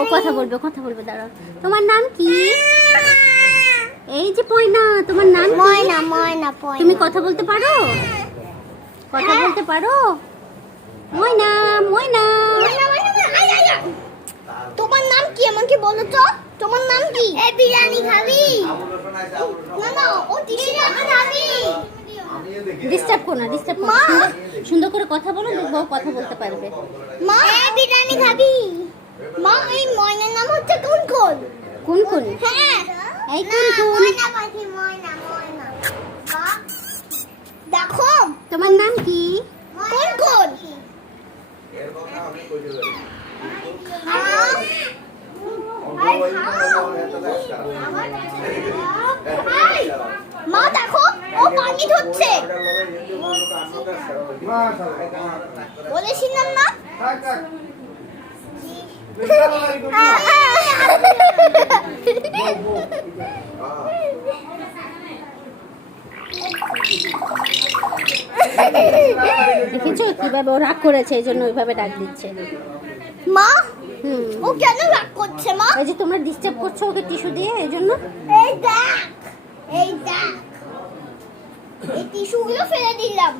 ও কথা বলবে দাঁড়াও। তোমার নাম কি? এই যে পয়না, তোমার নাম কি? ময়না তুমি কথা বলতে পারো? কথা বলতে পারো? ময়না ময়না। তোমার নাম কি আমাকে বলো তো? তোমার নাম কি? বিরিয়ানি খাবি? না ও বিরিয়ানি খাবি। ডিস্টার্ব করো না, সুন্দর করে কথা বলো, দেখবো ও কথা বলতে পারবে। মা বিরিয়ানি খাবি? মা এই ময়নার নাম হচ্ছে কুনকুন। কুনকুন? হ্যাঁ এই কুনকুন। ময়না পাখি ময়না। মা দেখো তোমার নাম কি? কুনকুন। মা দেখো ও পানি ধরছে। বলেছিলাম না? দেখেছো কিভাবে ও রাগ করেছে, এই জন্য ওইভাবে ডাক দিচ্ছে। মা ও কেন রাগ করছে মা? এই যে তোমরা ডিস্টার্ব করছো ওকে টিস্যু দিয়ে, এই জন্য। এই দেখ এই টিস্যুগুলো ফেলে দিলাম।